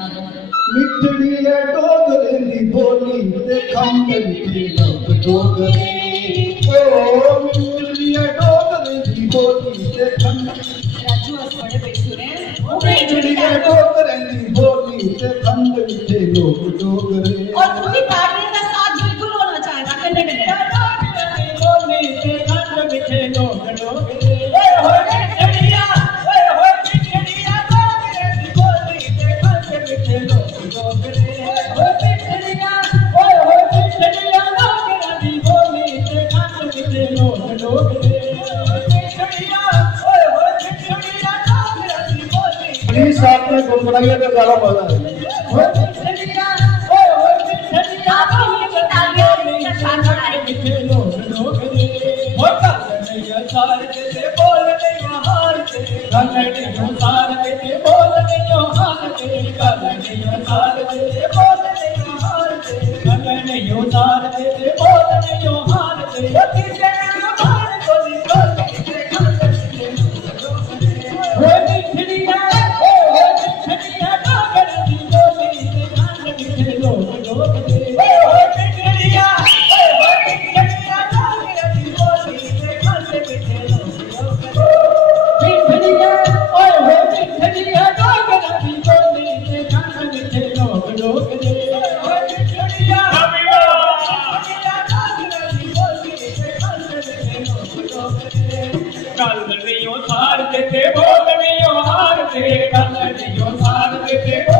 मिठड़ी है डोगरे दी बोली ते खंड मिठड़ी लोग डोगरे ओ मिठड़ी है डोगरे दी बोली ते खंड राजू आज बड़े बेसुरे मिठड़ी है डोगरे दी बोली ते खंड मिठड़ी लोग डोगरे और पूरी पार्टी का साथ बिल्कुल होना चाहिए करने के लिए बोली ते खंड मिठड़ी लोग डोगरे प्लीज साथ में गुनगुनाइए तो ज्यादा मजा आएगा। कल नहीं हो सार देते बोल नहीं हो हार दे कल नहीं हो सार देते